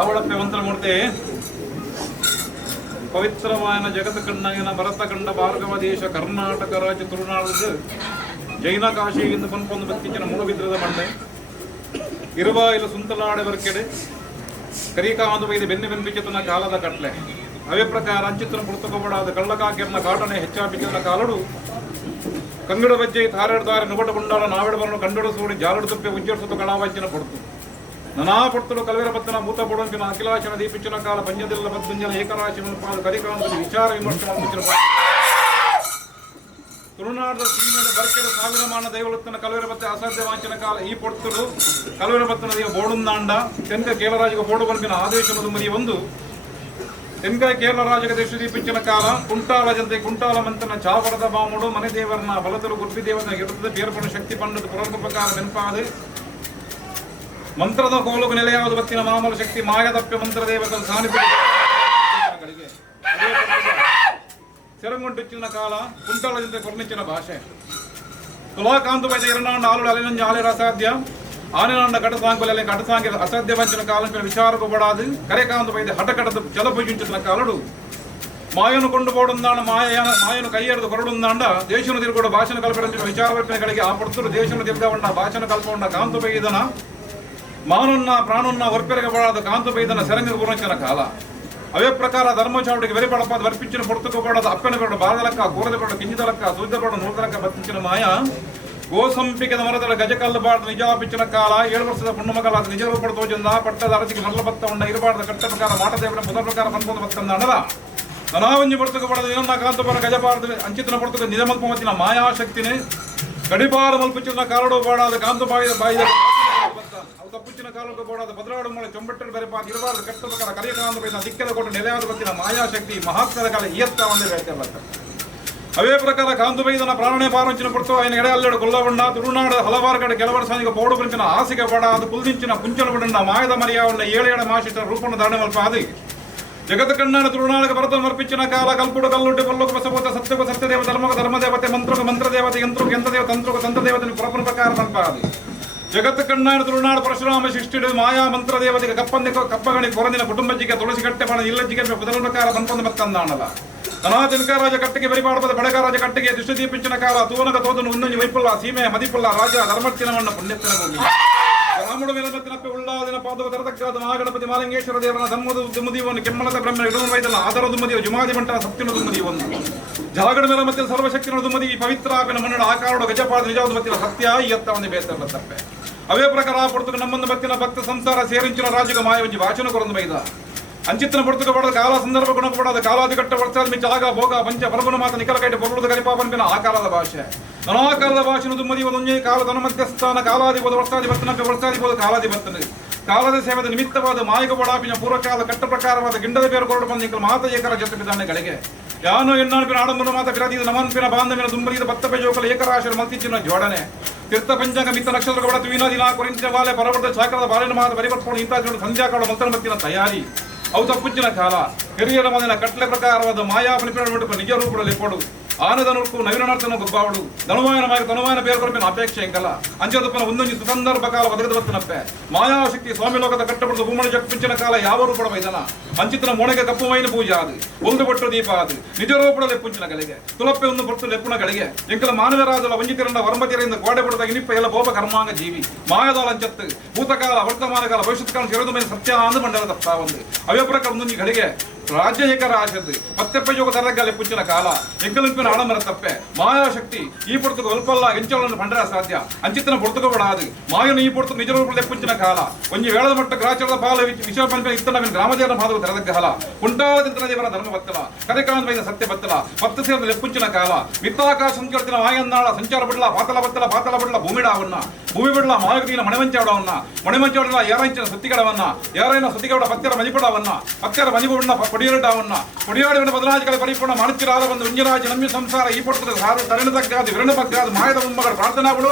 ఆవడప్పే మంత్రమూర్తి పవిత్రమైన జగత్ కಣ್ಣగిన భరతಖంಡ ಭಾರಗವ ದೇಶ ಕರ್ನಾಟಕ ರಾಜ್ಯ ತುಳುನಾಡು ಜೈನ ಕಾಶಿಯಿಂದ ಪನ್ಪೊಂದು ಬತ್ತಿನ ಮೂಡಬಿದ್ರದ ಮಂಡೆ ಇರುವಾಯಿಲು ಸುಂತಲಾಡೆ ಬರ್ಕೆಡೆ ಕರಿಕಾಂದು ಬೈದು ಬೆನ್ನೆ ಬೆನ್ಪಿಚ್ಚತನ ಕಾಲದ ಕಟ್ಲೆ ಅವೇ ಪ್ರಕಾರ ಅಂಚಿತ್ರನ ಪುಸ್ತಕಪಡಾದ ಕಳ್ಳಕಾಕಿರನ ಕಾಟನೆ ಹೆಚ್ಚಾಪಿക്കുന്ന ಕಾಲಡು ಕಂಗಡ ಬಜ್ಜೆ ತಾರೆಡ್ತಾರೆ ನುಗಟಗೊಂಡಾಳ ನಾವೆಡಬರನ್ನು ಕಂಡಡು ಸೂಡಿ ಜಾಲಡು ತುಪ್ಪೆ ಉಜ್ಜರಿಸುತ್ತ ಕಳಾವಾಜ್ಯನ ಪಡ್ತು ನನಾ ಪಡ್ತಲು ಕಲವೆರ ಪತ್ತನ ಭೂತ ಪಡೋಂಪಿನ ಅಖಿಲಾಶನ ದೀಪಿಚ್ಚಿನ ಕಾಲ ಪಂಜದಿಲ್ಲ ಬದ್ದುಂಜನ ಏಕರಾಶಿ ಮನಪಾದ ಕರಿಕಾಂದಲ್ಲಿ ವಿಚಾರ ವಿಮರ್ಶೆ ಮಾಡಿನ ತುಳುನಾಡದ ಸೀಮೆಯ ಬರ್ಕೆದ ಸಾವಿರಮಾನ ದೈವಲುತ್ತನ ಕಲವೆರ ಪತ್ತೆ ಅಸಾಧ್ಯ ವಾಂಚನ ಕಾಲ ಈ ಪೊಡ್ತಲು ಕಲವೆರ ಪತ್ತನ ದೈವ ಬೋಡುಂದಾಂಡ ತೆಂಕ ಕೇರಳರಾಜಿಗೆ ಬೋಡು ಬಲ್ಪಿನ ಆದೇಶದ ಮರಿ ಒಂದು ತೆಂಕ ಕೇರಳರಾಜಕ ದೇಶ ದೀಪಿಚ್ಚಿನ ಕಾಲ ಕುಂಟಾಲ ಜನತೆ ಕುಂಟಾಲ ಮಂತನ ಚಾವರದ ಬಾಮುಡು ಮನೆ ದೇವರನ್ನ ಬಲತರು ಗುರ್ಪಿ ದೇವರನ್ನ ಗೆಡುತ್ತದೆ ಪೇರ್ಪಣ ಶಕ್ತಿ ಪಂಡದ ಪುರದ ಪ್ರಕಾರ ನೆನಪಾದ ಮಂತ್ರದ ಕೋಲುಗು ನೆಲೆಯಾವುದು ಬತ್ತಿನ ಮಾಮಲ ಶಕ್ತಿ ಮಾಯದಪ್ಪೆ ಮಂತ್ರ ದೇವತ ಸಾನ್ನಿಧ್ಯಗಳಿಗೆ ಸೆರಂಗೊಂಟಿಚ್ಚಿನ ಕಾಲ ಕುಂಟಾಲ ಜನತೆ ಕೊರ್ನಿಚ್ಚಿನ ಭಾಷೆ ತುಲಾಕಾಂತು ಬೈದ ಎರಡಾಂಡ ಆಲುಡು ಅಲೆನಂಜ ಆಲೆರ ಅಸಾಧ್ಯ ಆನೆನಾಂಡ ಕಟಸಾಂಗುಲೆ ಕಟಸಾಂಗಿ ಅಸಾಧ್ಯ ವಂಚನ ಕಾಲ ವಿಚಾರಕ್ಕೂ ಬಡಾದು ಕರೆಕಾಂತು ಬೈದ ಹಠಕಟದ ಜಲಪುಜಿಂಚಿನ ಕಾಲಡು ಮಾಯನು ಕೊಂಡು ಬೋಡುಂದಾಂಡ ಮಾಯನು ಕೈಯೆರೆದು ಕೊರಡುಂದಾಂಡ ದೇಶನು ತಿರುಗೋಡ ಭಾಷಣ ಕಲ್ಪನೆ ವಿಚಾರ ಕಲ್ಪನೆಗಳಿಗೆ ಆ ಪಡ್ತರು ದೇಶನು ತಿರುಗವಂಡ ಭಾಷಣ ಕಲ್ಪಗೊಂಡ ಕಾಂತು ಬೈದನ ಮಾನನ್ನ ಪ್ರಾಣನ್ನ ಒರ್ಪೆರೆಗೆ ಬಡಾದ ಕಾಂತು ಬೈದನ ಸೆರಂಗ ಗುರುಂಚನ ಕಾಲ ಅವೇ ಪ್ರಕಾರ ಧರ್ಮಚಾವುಡಿಗೆ ವೆರಿಪಡಪಾದ ವರ್ಪಿಚ್ಚಿನ ಪುರ್ತಕ ಕೊಡದ ಅಪ್ಪನ ಕೊಡ ಬಾರದಲಕ್ಕ ಗೋರದ ಕೊಡ ಕಿಂಜಿದಲಕ್ಕ ಸೂದ್ದ ನೂತಲಕ್ಕ ಬತ್ತಿಂಚಿನ ಮಾಯ ಗೋಸಂಪಿಕದ ಮರದಳ ಗಜಕಲ್ಲು ಬಾರ್ದ ನಿಜಾಪಿಚ್ಚಿನ ಕಾಲ 7 ವರ್ಷದ ಪುಣ್ಣಮಗಲಾದ ನಿಜ ರೂಪಡ ತೋಜಂದ ಪಟ್ಟದ ಅರಸಿಗೆ ಮರಲ ಬತ್ತ ಉಂಡ ಇರಬಾರ್ದ ಕಟ್ಟ ಪ್ರಕಾರ ಮಾಟದೇವನ ಪುನರ್ ಪ್ರಕಾರ ಮನ್ಕೊಂಡ ಬತ್ತಂದ ಅಣದ ನನಾವಂಜಿ ಪುರ್ತಕ ಪಡದ ಇನ್ನೊಂದ ಕಾಂತಪರ ಗಜಪಾರದ ಅಂಚಿತನ ಪುರ್ತಕ ನಿಜ ಮಲ್ಪಮತ್ತಿನ ಮಾಯಾಶಕ್ತಿನೇ ಗಡಿಪಾರ ಮಲ್ಪಿಚ್ಚಿನ ಕಾರಡು ಬಾಡಾದ ಕಾಂತು ಬಾಯಿದ ಅವು ತಪ್ಪುಚ್ಚಿನ ಕಾಲಕ್ಕೆ ಬೋಡಾದ ಬದಲಾಡು ಮೂಳೆ ಚೊಂಬಟ್ಟಲು ಬೆರೆಪಾದ ಇರಬಾರ್ದು ಕಟ್ಟ ಪ್ರಕಾರ ಕರಿಯಕಾಂತ ಬೈದ ದಿಕ್ಕದ ಕೊಟ್ಟು ನೆಲೆಯಾದ ಬತ್ತಿನ ಮಾಯಾಶಕ್ತಿ ಮಹಾತ್ಮದ ಕಾಲ ಇಯತ್ತ ಒಂದೇ ಹೇಳ್ತಿರ್ಲಕ್ಕ ಅವೇ ಪ್ರಕಾರ ಕಾಂತು ಬೈದನ ಪ್ರಾಣನೆ ಪಾರಂಚಿನ ಪಡ್ತು ఆయన ಎಡೆ ಅಲ್ಲೆಡು ಕೊಲ್ಲಬಂಡ ತುಳುನಾಡ ಹಲವಾರು ಕಡೆ ಕೆಲವರ ಸಾನಿಗೆ ಪೋಡು ಪಂಚಿನ ಆಸಿಗೆ ಬಡ ಅದು ಕುಲ್ದಿಂಚಿನ ಕುಂಚನ ಬಡಂಡ ಮಾಯದ ಮರಿಯ ಉಂಡ 7 ಮಾಸಿಟ ರೂಪಣ ದಾಣ ಮಲ್ಪ ಆದಿ ಜಗತ್ ಕಣ್ಣಾಡ ತುಳುನಾಡಕ್ಕೆ ಭರತ ಮರ್ಪಿಚ್ಚಿನ ಕಾಲ ಕಲ್ಪುಡು ಕಲ್ಲುಟ್ಟು ಕೊಲ್ಲೋಕ ಬಸವತ ಸತ್ಯಕ ಸತ್ಯದೇವ ಧರ್ಮಕ ಧರ್ಮದೇವತೆ ಮಂತ್ರಕ ಮಂತ್ರದೇವತೆ ಯಂತ್ರಕ ಯಂತ್ರದೇವ ತಂತ್ರಕ ತಂತ್ರದೇವತೆ ಪುರಪುರ ಪ್ರಕಾರ ಮಲ್ಪ ಆದಿ ಜಗತ್ ಕಣ್ಣಾಡ ತುಳುನಾಡು ಪರಶುರಾಮ ಶಿಷ್ಟಿಡು ಮಾಯಾ ಮಂತ್ರ ದೇವತೆಗೆ ಕಪ್ಪಗಣಿ ಕೊರದಿನ ಕುಟುಂಬಜ್ಜಿಗೆ ತುಳಸಿ ಕಟ್ಟೆ ಬಣ ಇಲ್ಲಜ್ಜಿಗೆ ಬದಲ ಪ್ರಕಾರ ಬಂಪಂದು ಮತ್ತಂದಾಣಲ್ಲ ನನಾ ತಿನ್ಕರಾಜ ಕಟ್ಟಿಗೆ ಬರಿಪಾಡಪದ ಬಡಗರಾಜ ಕಟ್ಟಿಗೆ ದೃಷ್ಟಿದೀಪಿಂಚಿನ ಕಾಲ ತೂನಕ ತೋದನು ಉನ್ನೊಂಜಿ ವೈಪುಲ್ಲ ಸೀಮೆ ಮದಿಪುಲ್ಲ ರಾಜ ಧರ್ಮತ್ತಿನವಣ್ಣ ಪುಣ್ಯತ್ತಿನ ಭೂಮಿ ರಾಮುಡು ವಿಲಮತ್ತಿನಪ್ಪೆ ಉಳ್ಳಾದಿನ ಪಾದಕ ತರತಕ್ಕಾದ ಮಹಾಗಣಪತಿ ಮಾಲಿಂಗೇಶ್ವರ ದೇವರ ಧರ್ಮದ ದುಮ್ಮದಿವನ್ನು ಕೆಮ್ಮಲದ ಬ್ರಹ್ಮ ಇಡನು ವೈದಲ್ಲ ಆದರ ದುಮ್ಮದಿಯ ಜುಮಾದಿ ಮಂಟ ಸಪ್ತಿನ ದುಮ್ಮದಿಯನ್ನು ಜಾಗಡ ಮೇಲೆ ಮತ್ತೆ ಸರ್ವಶಕ್ತಿನ ದುಮ್ಮದಿ ಪವಿತ್ರ ಆಪಿನ ಮನ್ನಡ ಆಕಾರಡು ಗಜಪಾದ ನಿಜವಾದ ಮತ್ತಿನ ಸತ್ಯ ಎತ್ತ ಒಂದು ಬೇಸರ ತಪ್ಪೆ ಅವೇ ಪ್ರಕಾರ ಪುರ್ತಕ ನಮ್ಮನ್ನು ಬತ್ತಿನ ಭಕ್ತ ಸಂಸಾರ ಸೇರಿಂಚಿನ ರಾಜಗ ಮಾಯವಂಜಿ ವಾಚನ ಕೊರಂದು ಬೈದ ಅಂಚಿತ್ತಿನ ಪುರ್ತಕ ಪಡದ ಕಾಲ ಸಂದರ್ಭ ಗುಣಪಡದ ಕಾಲಾದಿ ಕಟ್ಟ ವರ್ಷಾದ ಮಿಚ್ಚ ಆಗ ಭೋಗ ಪಂಚ ಪರಗುಣ ಮಾತ ನಿಖಲ ಕೈಟ ಪೊರುಳದ ಕಲಿಪಾಪನ್ಪಿನ ಆಕಾರದ ಭಾಷೆ ಅನಾಕಾರದ ಭಾಷೆನ ದುಮ್ಮದಿ ಒಂದೊಂಜೆ ಕಾಲದ ಮಧ್ಯಸ್ಥಾನ ಕಾಲಾಧಿಪದ ವರ್ಷಾಧಿಪತ್ತನಕ್ಕೆ ವರ್ಷಾಧಿಪದ ಕಾಲಾಧಿಪತ್ತನೆ ಕಾಲದ ಸೇವದ ನಿಮಿತ್ತವಾದ ಮಾಯಿಕ ಬಡಾಪಿನ ಪೂರ್ವಕಾಲ ಕಟ್ಟ ಪ್ರಕಾರವಾದ ಗಿಂಡದ ಬೇರು ಕೊರಡು ಬಂದ ಮಾತ ಏಕರ ಜೊತೆ ವಿಧಾನಗಳಿಗೆ ಯಾನು ಎಣ್ಣಾನ್ಪಿನ ಆಡಂಬನ ಮಾತ ಬಿರಾದಿದ ನಮನ್ಪಿನ ಬಾಂಧವ್ಯನ ದುಂಬಲಿದ ಬತ್ತಪೆ ಜೋಕಲ ಏಕರಾಶರ ಮಲ್ತಿಚ್ಚಿನ ಜೋಡಣೆ ತೀರ್ಥ ಪಂಚಾಂಗ ಮಿತ್ತ ನಕ್ಷತ್ರ ಬಡ ತುವಿನ ದಿನ ಕೊರಿಂಚಿನ ವಾಲೆ ಪರವರ್ತ ಚಾಕರದ ಬಾಲಿನ ಮಾತ ಬರಿಪಟ್ಕೊಂಡು ಇಂಥ ಸಂಧ್ಯಾಕಾಲ ಮಂತ್ರ ಮತ್ತಿನ ತಯಾರಿ ಅವು ತಪ್ಪುಚ್ಚಿನ ಕಾಲ ಹಿರಿಯರ ಮದಿನ ಕಟ್ಲೆ ಪ್ರಕಾರವಾದ ಮಾಯಾ ಪನಿಪಿನ ನಿಜ ರೂಪದಲ್ಲಿ ಕೊಡು ಆನದ ನುಡ್ಕು ನವೀನರ್ಥನ ಗೊಬ್ಬಾವಡು ಧನುವಾಯನ ಮಾಯ ತನುವಾಯನ ಬೇರು ಕೊರಪಿನ ಅಪೇಕ್ಷೆ ಎಂಕಲ್ಲ ಅಂಚದಪ್ಪನ ಒಂದೊಂದು ಸುಸಂದರ್ಭ ಕಾಲ ಒದಗದ ಬತ್ತನಪ್ಪೆ ಮಾಯಾಶಕ್ತಿ ಸ್ವಾಮಿ ಲೋಕದ ಕಟ್ಟಪಡಿದ ಭೂಮಣಿ ಜಪ್ಪಿಂಚಿನ ಕಾಲ ಯಾವ ರೂಪಡ ಮೈದನ ಅಂಚಿತನ ಮೊಣೆಗೆ ಕಪ್ಪು ಮೈನ ಪೂಜೆ ಅದು ಒಂದು ಬಟ್ಟು ದೀಪ ಅದು ನಿಜ ರೂಪಡ ಲೆಪ್ಪುಂಚಿನ ಗಳಿಗೆ ತುಲಪ್ಪೆ ಒಂದು ಬಟ್ಟು ಲೆಪ್ಪುನ ಗಳಿಗೆ ಎಂಕಲ ಮಾನವರಾಜಲ ವಂಜಿತಿರಂಡ ವರಂಬತಿಯರಿಂದ ಗೋಡೆ ಪಡೆದ ಇನಿಪ್ಪ ಎಲ್ಲ ಬೋಪ ಕರ್ಮಾಂಗ ಜೀವಿ ಮಾಯದಾಲ ಅಂಚತ್ತು ಭೂತಕಾಲ ವರ್ತಮಾನ ಕಾಲ ಭವಿಷ್ಯತ್ ಕಾಲ ತೆರೆದ ಮೇಲೆ ಸತ್ಯ ಆಂದ ಮಂಡಲ ತಪ್ಪ ಒಂದು ಅವೇ ಪ್ರಕಾರ ಒಂದೊಂದು ಗಳಿಗೆ ರಾಜ್ಯ ಏಕರ ಆಶದ್ದು ಪತ್ತೆಪ್ಪ ಯೋಗ ತರಗಲ್ಲಿ ಪುಂಚಿನ ಕಾಲ ಎಂಕಲಿಂಪಿನ ಆಡಮರ ತಪ್ಪೆ ಮಾಯಾಶಕ್ತಿ ಈ ಪುರ್ತಕ ಅಲ್ಪಲ್ಲ ಎಂಚಲನ್ನು ಪಂಡರ ಸಾಧ್ಯ ಅಂಚಿತನ ಪುರ್ತಕ ಬಡಾದು ಮಾಯನು ಈ ಪುರ್ತಕ ನಿಜ ರೂಪದಲ್ಲಿ ಪುಂಚಿನ ಕಾಲ ಒಂಜಿ ವೇಳದ ಮಟ್ಟ ಗ್ರಾಚಾರದ ಪಾಲ ವಿಷಯ ಪಂಪಿನ ಇತ್ತನ ಗ್ರಾಮದೇವರ ಮಾದವ ತೆರೆದ ಕಾಲ ಕುಂಟಾದಿಂತನ ದೇವರ ಧರ್ಮ ಬತ್ತಲ ಕರೆಕಾಂತ ಬೈದ ಸತ್ಯ ಬತ್ತಲ ಪತ್ತ ಸೇರದ ಲೆಪ್ಪುಂಚಿನ ಕಾಲ ಮಿತ್ತಾಕಾಶ ಸಂಚರಿಸಿನ ಮಾಯನ್ನಾಳ ಸಂಚಾರ ಬಿಡ್ಲ ಪಾತಲ ಬಿಡ್ಲ ಭೂಮಿಡಾವನ್ನ ಭೂಮಿ ಬಿಡ್ಲ ಮಾಯಗದಿನ ಮಣೆಮಂಚಾವಡವನ್ನ ಮಣೆಮಂಚಾವಡಲ ಯಾರಂಚಿನ ಸುತ್ತಿಗಡವನ್ನ ಯಾರೈನ ಸುತ್ತಿಗಡ ಪತ್ಯರ ಮಜಿಪಡವನ್ನ ಪತ್ಯರ ಮಜಿಪುಣ್ಣ ಕೊಡಿಯರಡವನ್ನ ಕೊಡಿಯಾಡಿನ ಬದಲಾಜಿಗಳ ಪರಿಪೂರ್ಣ ಮಾಡುತ್ತಿರಾದ ಒಂದು ಉಂಜರಾಜ ನಮ್ಮಿ ಸಂಸಾರ ಈ ಪುರ್ತದ ತರಣದಕ್ಕಾದ ವಿರಣಪಕ್ಕಾದ ಮಾಯದ ಮೊಮ್ಮಗಳ ಪ್ರಾರ್ಥನಾಗಳು